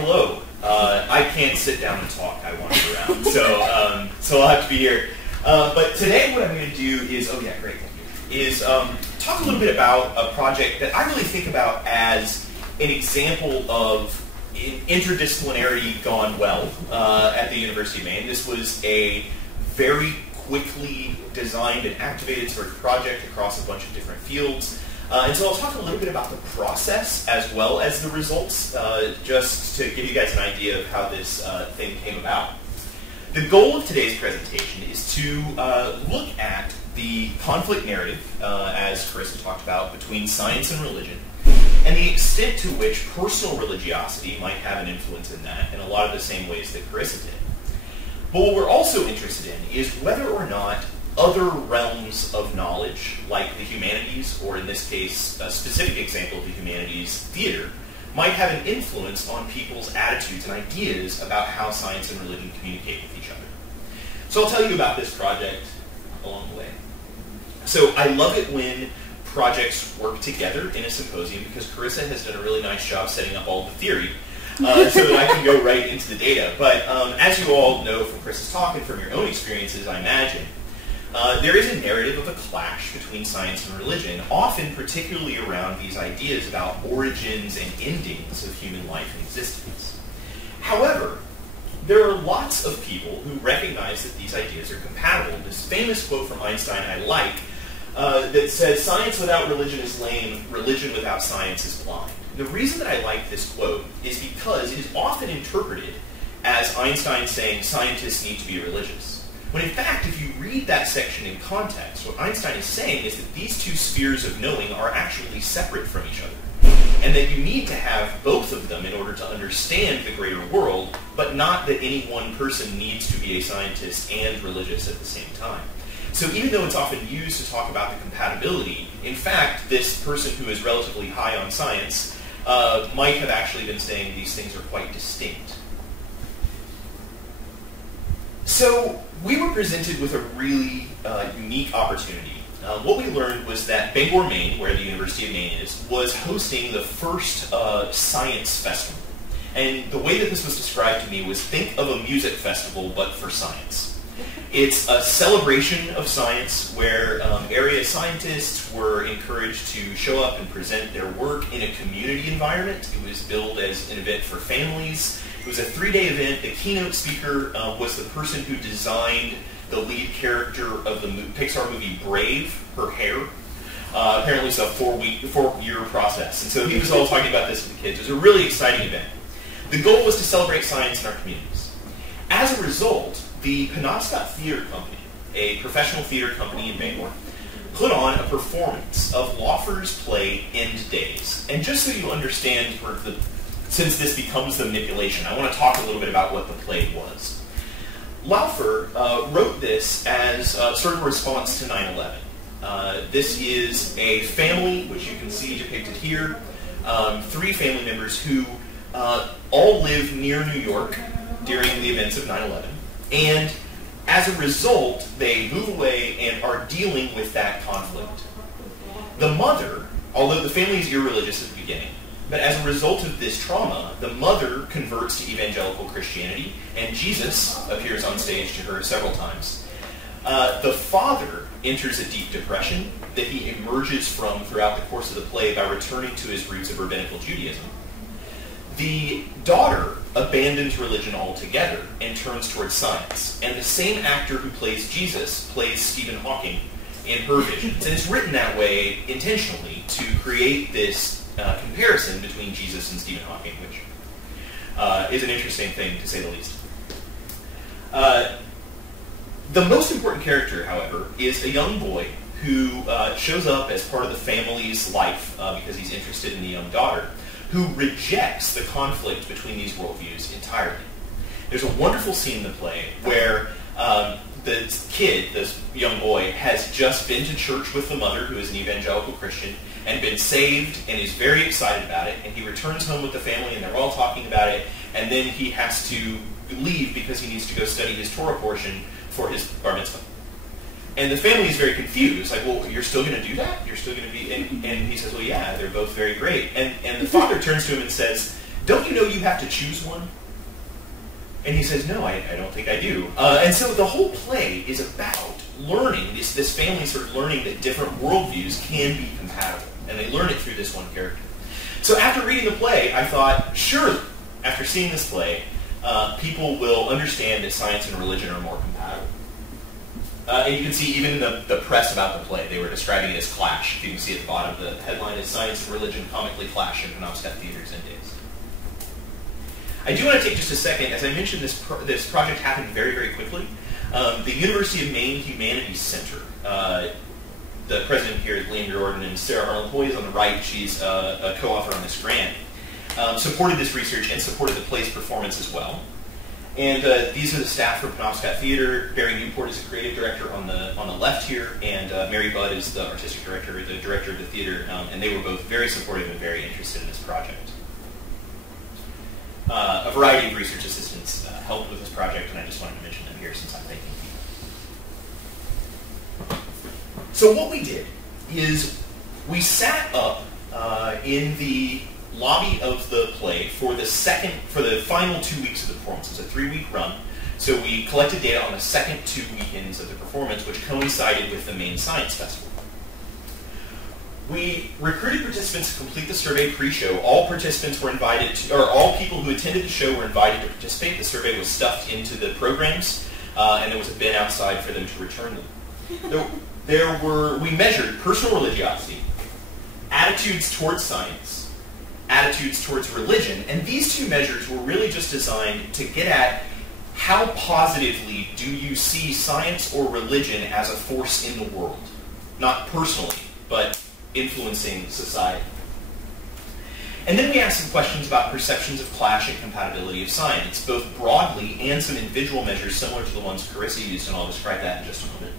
hello. I can't sit down and talk. I wander around, so I'll have to be here. But today, what I'm going to do is, talk a little bit about a project that I really think about as an example of interdisciplinarity gone well at the University of Maine. This was a very quickly designed and activated sort of project across a bunch of different fields. And so I'll talk a little bit about the process as well as the results, just to give you guys an idea of how this thing came about. The goal of today's presentation is to look at the conflict narrative, as Carissa talked about, between science and religion, and the extent to which personal religiosity might have an influence in that in a lot of the same ways that Carissa did. But what we're also interested in is whether or not other realms of knowledge, like the humanities, or in this case, a specific example of the humanities, theater, might have an influence on people's attitudes and ideas about how science and religion communicate with each other. So I'll tell you about this project along the way. So I love it when projects work together in a symposium because Carissa has done a really nice job setting up all the theory so that I can go right into the data. But as you all know from Carissa's talk and from your own experiences, I imagine, there is a narrative of a clash between science and religion, often particularly around these ideas about origins and endings of human life and existence. However, there are lots of people who recognize that these ideas are compatible. This famous quote from Einstein I like that says, "Science without religion is lame, religion without science is blind." The reason that I like this quote is because it is often interpreted as Einstein saying scientists need to be religious. When in fact, if you read that section in context, what Einstein is saying is that these two spheres of knowing are actually separate from each other, and that you need to have both of them in order to understand the greater world, but not that any one person needs to be a scientist and religious at the same time. So even though it's often used to talk about the compatibility, in fact, this person who is relatively high on science might have actually been saying these things are quite distinct. So we were presented with a really unique opportunity. What we learned was that Bangor, Maine, where the University of Maine is, was hosting the first science festival. And the way that this was described to me was, think of a music festival, but for science. It's a celebration of science where area scientists were encouraged to show up and present their work in a community environment. It was billed as an event for families. It was a 3-day event. The keynote speaker was the person who designed the lead character of the Pixar movie Brave, her hair. Apparently it's a 4-year process. And so he was all talking about this with the kids. It was a really exciting event. The goal was to celebrate science in our communities. As a result, the Penobscot Theater Company, a professional theater company in Bangor, put on a performance of LaBouff's play End Days. And just so you understand, since this becomes the manipulation, I want to talk a little bit about what the play was. LaBouf wrote this as sort of a response to 9/11. This is a family, which you can see depicted here, 3 family members who all live near New York during the events of 9/11. And as a result, they move away and are dealing with that conflict. The mother, although the family is irreligious at the beginning, but as a result of this trauma, the mother converts to evangelical Christianity, and Jesus appears on stage to her several times. The father enters a deep depression that he emerges from throughout the course of the play by returning to his roots of rabbinical Judaism. The daughter abandons religion altogether and turns towards science. And the same actor who plays Jesus plays Stephen Hawking in her visions. And it's written that way intentionally to create this comparison between Jesus and Stephen Hawking, which is an interesting thing to say the least. The most important character, however, is a young boy who shows up as part of the family's life because he's interested in the young daughter, who rejects the conflict between these worldviews entirely. There's a wonderful scene in the play where the kid, this young boy, has just been to church with the mother, who is an evangelical Christian, and been saved and is very excited about it, and he returns home with the family and they're all talking about it, and then he has to leave because he needs to go study his Torah portion for his bar mitzvah. And the family is very confused, like, well, you're still going to do that? You're still going to be... And he says, well, yeah, they're both very great. And the father turns to him and says, don't you know you have to choose one? And he says, no, I don't think I do. And so the whole play is about learning, this family sort of learning that different worldviews can be compatible. And they learn it through this one character. So after reading the play, I thought, surely, after seeing this play, people will understand that science and religion are more compatible. And you can see even in the press about the play, they were describing it as clash. You can see at the bottom, the headline is Science and Religion Comically Clash in Penobscot Theaters and Days. I do want to take just a second. As I mentioned, this project happened very, very quickly. The University of Maine Humanities Center, the president here is Liam Jordan, and Sarah Harlan-Hoy is on the right. She's a co-author on this grant. Supported this research and supported the play's performance as well. And these are the staff from Penobscot Theater. Barry Newport is the creative director on the left here, and Mary Budd is the artistic director, the director of the theater, and they were both very supportive and very interested in this project. A variety of research assistants helped with this project, and I just wanted to mention them here since I'm thanking people. So what we did is we sat up in the lobby of the play for the final 2 weeks of the performance. It was a 3-week run. So we collected data on the second 2 weekends of the performance, which coincided with the Maine Science Festival. We recruited participants to complete the survey pre-show. All participants were invited to, or all people who attended the show were invited to participate. The survey was stuffed into the programs, and there was a bin outside for them to return them. We measured personal religiosity, attitudes towards science, attitudes towards religion, and these two measures were really just designed to get at how positively do you see science or religion as a force in the world. Not personally, but influencing society. And then we asked some questions about perceptions of clash and compatibility of science, both broadly and some individual measures similar to the ones Carissa used, and I'll describe that in just a moment.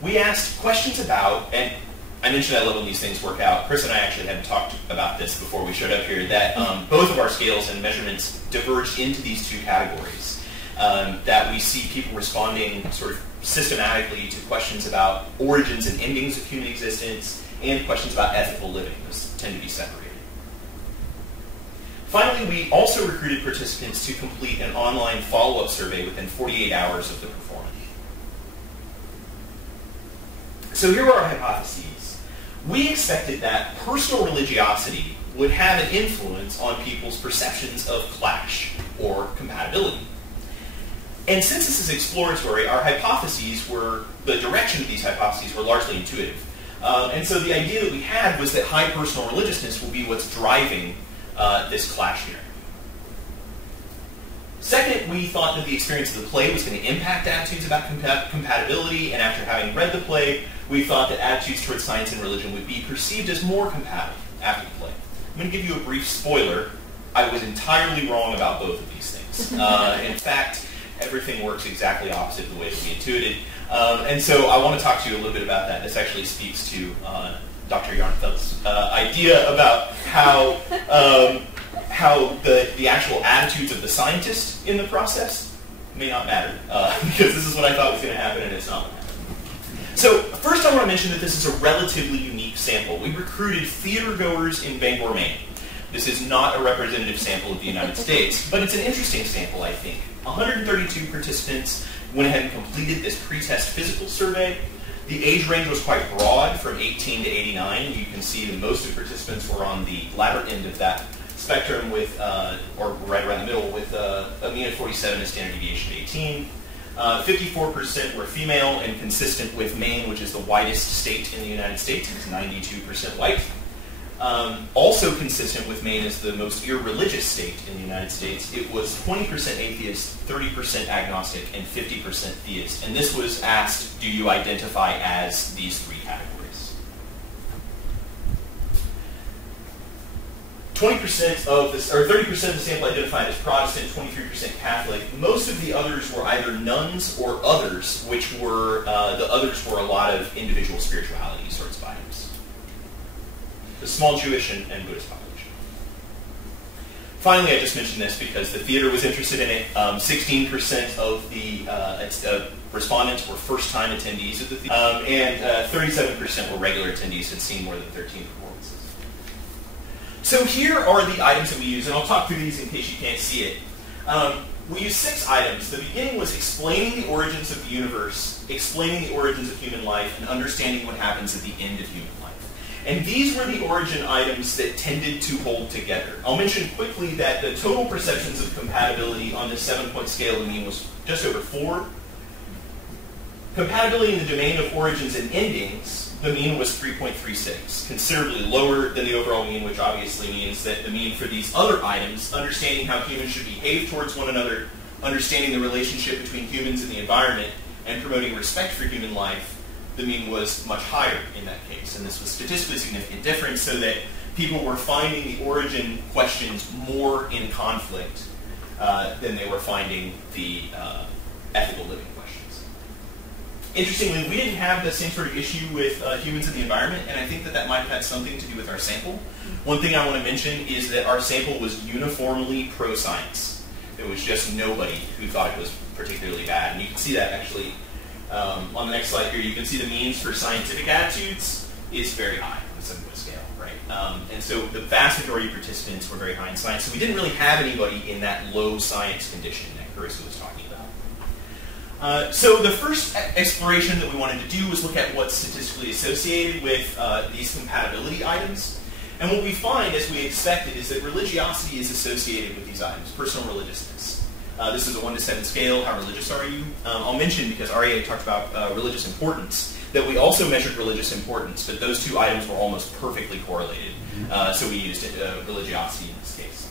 We asked questions about, and I mentioned I love when these things work out. Chris and I actually hadn't talked about this before we showed up here, that both of our scales and measurements diverged into these two categories. That we see people responding sort of systematically to questions about origins and endings of human existence and questions about ethical living. Those tend to be separated. Finally, we also recruited participants to complete an online follow-up survey within 48 hours of the performance. So here are our hypotheses. We expected that personal religiosity would have an influence on people's perceptions of clash or compatibility. And since this is exploratory, our hypotheses were, the direction of these hypotheses were largely intuitive. And so the idea that we had was that high personal religiousness will be what's driving this clash here. Second, we thought that the experience of the play was going to impact attitudes about compatibility, and after having read the play, we thought that attitudes towards science and religion would be perceived as more compatible after the play. I'm going to give you a brief spoiler. I was entirely wrong about both of these things. In fact, everything works exactly opposite the way that we intuited. And so I want to talk to you a little bit about that. This actually speaks to Dr. Yarnfeld's idea about how the actual attitudes of the scientist in the process may not matter. Because this is what I thought was going to happen, and it's not what happened. So first I want to mention that this is a relatively unique sample. We recruited theater goers in Bangor, Maine. This is not a representative sample of the United States, but it's an interesting sample, I think. 132 participants went ahead and completed this pre-test physical survey. The age range was quite broad, from 18 to 89. You can see that most of the participants were on the latter end of that spectrum, with, or right around the middle, with a mean of 47 and a standard deviation of 18. 54% were female and consistent with Maine, which is the whitest state in the United States. It's 92% white. Also consistent with Maine as the most irreligious state in the United States. It was 20% atheist, 30% agnostic, and 50% theist. And this was asked, do you identify as these three categories? 20% of this, or 30% of the sample identified as Protestant, 23% Catholic. Most of the others were either nuns or others, which were, the others were a lot of individual spirituality sorts of items. The small Jewish and Buddhist population. Finally, I just mentioned this because the theater was interested in it. 16% of the respondents were first-time attendees of the theater, and 37% were regular attendees who had seen more than 13 performances. So here are the items that we use, and I'll talk through these in case you can't see it. We use 6 items. The beginning was explaining the origins of the universe, explaining the origins of human life, and understanding what happens at the end of human life. And these were the origin items that tended to hold together. I'll mention quickly that the total perceptions of compatibility on this 7-point scale, the mean was just over 4. Compatibility in the domain of origins and endings, the mean was 3.36, considerably lower than the overall mean, which obviously means that the mean for these other items, understanding how humans should behave towards one another, understanding the relationship between humans and the environment, and promoting respect for human life, the mean was much higher in that case. And this was statistically significant difference, so that people were finding the origin questions more in conflict than they were finding the ethical living questions. Interestingly, we didn't have the same sort of issue with humans and the environment, and I think that that might have had something to do with our sample. One thing I want to mention is that our sample was uniformly pro-science. There was just nobody who thought it was particularly bad, and you can see that actually on the next slide here. You can see the means for scientific attitudes is very high on the 7-point scale, right? And so the vast majority of participants were very high in science, so we didn't really have anybody in that low science condition that Carissa was talking about. So the first exploration that we wanted to do was look at what's statistically associated with these compatibility items. And what we find, as we expected, is that religiosity is associated with these items, personal religiousness. This is a 1 to 7 scale. How religious are you? I'll mention, because REA talked about religious importance, that we also measured religious importance, but those 2 items were almost perfectly correlated. So we used religiosity in this case.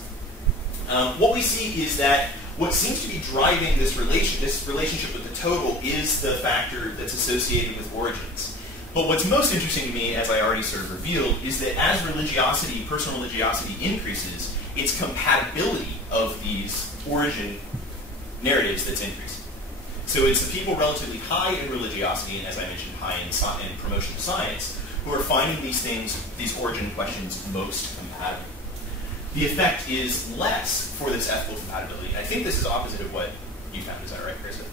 What we see is that what seems to be driving this relationship with the total is the factor that's associated with origins. But what's most interesting to me, as I already sort of revealed, is that as religiosity, personal religiosity increases, its compatibility of these origin narratives that's increasing. So it's the people relatively high in religiosity, and as I mentioned, high in promotion of science, who are finding these things, these origin questions, most compatible. The effect is less for this ethical compatibility. I think this is opposite of what you found. Is that right, Carissa?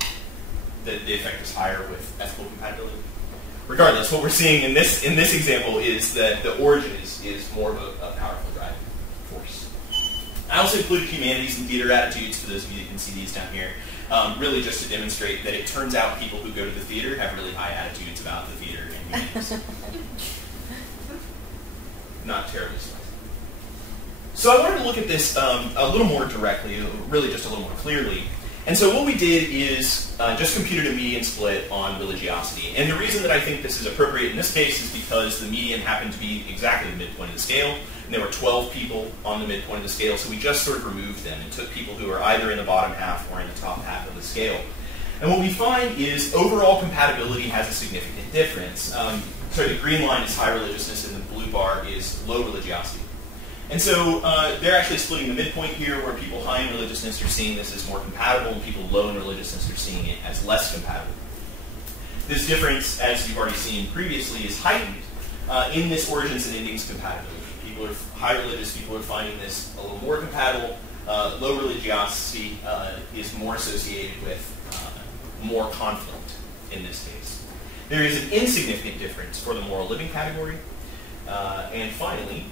That the effect is higher with ethical compatibility? Regardless, what we're seeing in this example is that the origin is more of a powerful driving force. I also included humanities and theater attitudes, for those of you that can see these down here, really just to demonstrate that it turns out people who go to the theater have really high attitudes about the theater and humanities. Not terribly surprising. So I wanted to look at this a little more directly, really just a little more clearly. And so what we did is just computed a median split on religiosity. And the reason that I think this is appropriate in this case is because the median happened to be exactly the midpoint of the scale. And there were 12 people on the midpoint of the scale, so we just sort of removed them and took people who are either in the bottom half or in the top half of the scale. And what we find is overall compatibility has a significant difference. So the green line is high religiousness and the blue bar is low religiosity. And so they're actually splitting the midpoint here, where people high in religiousness are seeing this as more compatible, and people low in religiousness are seeing it as less compatible. This difference, as you've already seen previously, is heightened in this origins and endings compatibility. People are high religious, people are finding this a little more compatible. Low religiosity is more associated with more conflict in this case. There is an insignificant difference for the moral living category. And finally,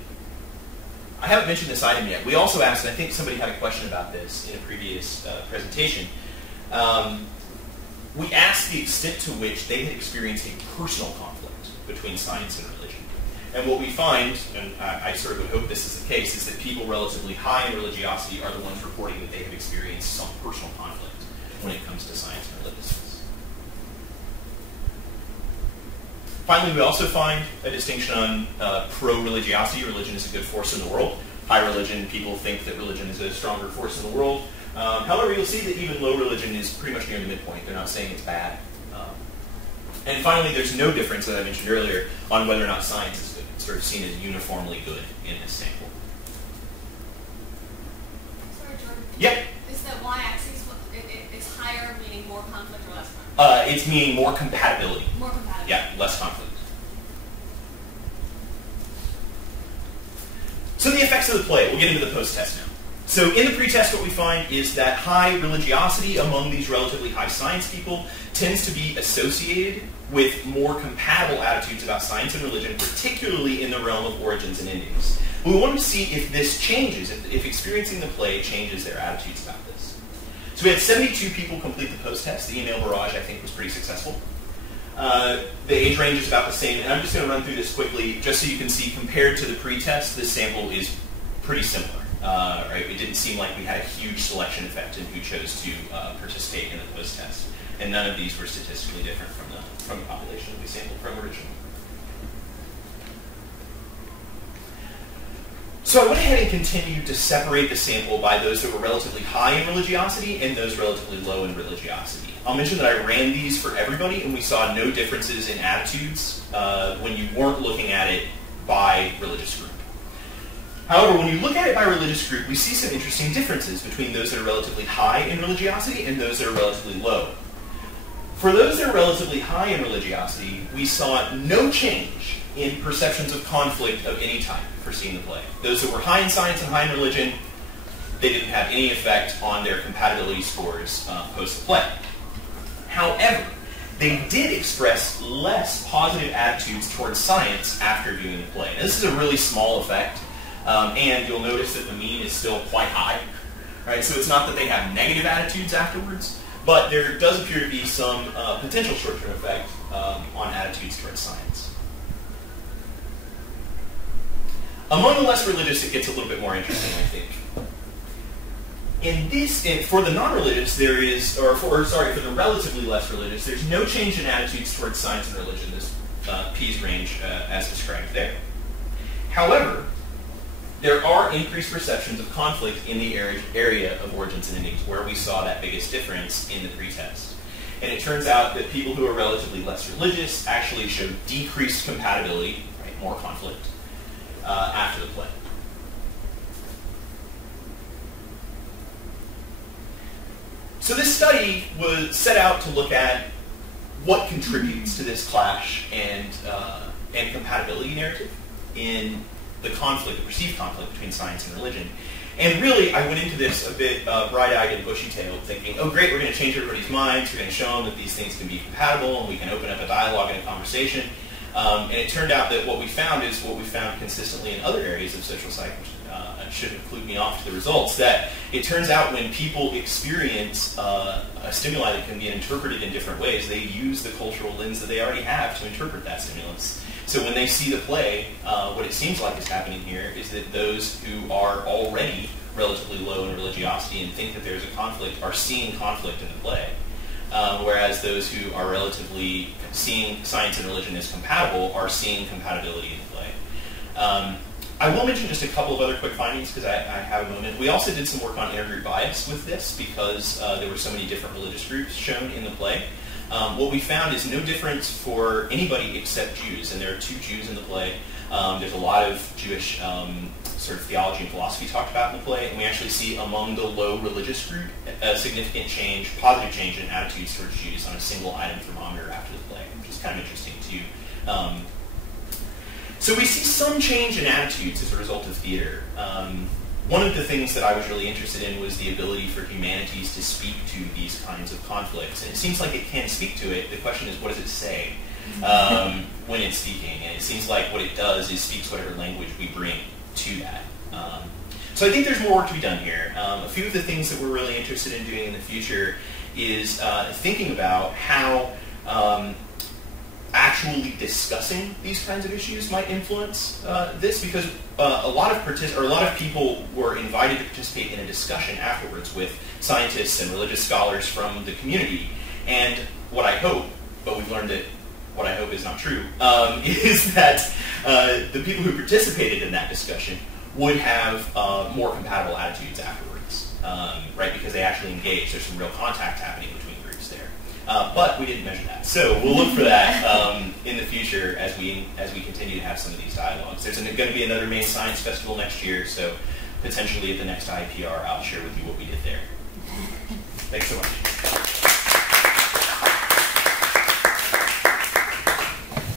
I haven't mentioned this item yet. We also asked, and I think somebody had a question about this in a previous presentation, we asked the extent to which they had experienced a personal conflict between science and religion. And what we find, and I sort of would hope this is the case, is that people relatively high in religiosity are the ones reporting that they have experienced some personal conflict when it comes to science and religiousness. Finally, we also find a distinction on pro-religiosity. Religion is a good force in the world. High religion, people think that religion is a stronger force in the world. However, you'll see that even low religion is pretty much near the midpoint. They're not saying it's bad. And finally, there's no difference, as I mentioned earlier, on whether or not science is good. It's sort of seen as uniformly good in this sample. Sorry, Jordan. Yep. Is that y-axis, it's higher, meaning more conflict or less conflict? It's meaning more compatibility. More compatibility. Yeah, less conflict. So the effects of the play. We'll get into the post-test now. So in the pretest, what we find is that high religiosity among these relatively high science people tends to be associated with more compatible attitudes about science and religion, particularly in the realm of origins and endings. We wanted to see if this changes, if experiencing the play changes their attitudes about this. So we had 72 people complete the post-test. The email barrage, I think, was pretty successful. The age range is about the same, and I'm just going to run through this quickly, just so you can see, compared to the pre-test, this sample is pretty similar. Right? It didn't seem like we had a huge selection effect in who chose to participate in the post-test, and none of these were statistically different from the population that we sampled from originally. So I went ahead and continued to separate the sample by those that were relatively high in religiosity and those relatively low in religiosity. I'll mention that I ran these for everybody, and we saw no differences in attitudes when you weren't looking at it by religious group. However, when you look at it by religious group, we see some interesting differences between those that are relatively high in religiosity and those that are relatively low. For those that are relatively high in religiosity, we saw no change in perceptions of conflict of any type for seeing the play. Those that were high in science and high in religion, they didn't have any effect on their compatibility scores post the play. However, they did express less positive attitudes towards science after viewing the play. Now, this is a really small effect, and you'll notice that the mean is still quite high. Right? So it's not that they have negative attitudes afterwards, but there does appear to be some potential short-term effect on attitudes towards science. Among the less religious, it gets a little bit more interesting, I think. For the non-religious, there is, for the relatively less religious, there's no change in attitudes towards science and religion, this P's range as described there. However, there are increased perceptions of conflict in the area of origins and endings, where we saw that biggest difference in the pretest. And it turns out that people who are relatively less religious actually show decreased compatibility, right, more conflict, after the play. So this study was set out to look at what contributes to this clash and compatibility narrative in the conflict, the perceived conflict between science and religion. And really, I went into this a bit bright-eyed and bushy-tailed, thinking, oh great, we're going to change everybody's minds, we're going to show them that these things can be compatible, and we can open up a dialogue and a conversation. And it turned out that what we found is what we found consistently in other areas of social psych, which should have clued me off to the results, that it turns out when people experience a stimuli that can be interpreted in different ways, they use the cultural lens that they already have to interpret that stimulus. So when they see the play, what it seems like is happening here is that those who are already relatively low in religiosity and think that there's a conflict are seeing conflict in the play. Whereas those who are relatively seeing science and religion as compatible are seeing compatibility in the play. I will mention just a couple of other quick findings because I have a moment. We also did some work on intergroup bias with this because there were so many different religious groups shown in the play. What we found is no difference for anybody except Jews, and there are 2 Jews in the play. There's a lot of Jewish sort of theology and philosophy talked about in the play, and we actually see among the low religious group a significant change, positive change in attitudes towards Jews on a single item thermometer after the play, which is kind of interesting too. So we see some change in attitudes as a result of theater. One of the things that I was really interested in was the ability for humanities to speak to these kinds of conflicts. And it seems like it can speak to it. The question is, what does it say when it's speaking? And it seems like what it does is speaks whatever language we bring to that. So I think there's more work to be done here. A few of the things that we're really interested in doing in the future is thinking about how actually discussing these kinds of issues might influence this, because a lot of people were invited to participate in a discussion afterwards with scientists and religious scholars from the community. And what I hope, but we've learned that what I hope is not true, is that the people who participated in that discussion would have more compatible attitudes afterwards, right? Because they actually engaged. There's some real contact happening between groups there. But we didn't measure that. So we'll look for that in the future as we continue to have some of these dialogues. There's going to be another main science festival next year, so potentially at the next IAPR I'll share with you what we did there. Thanks so much.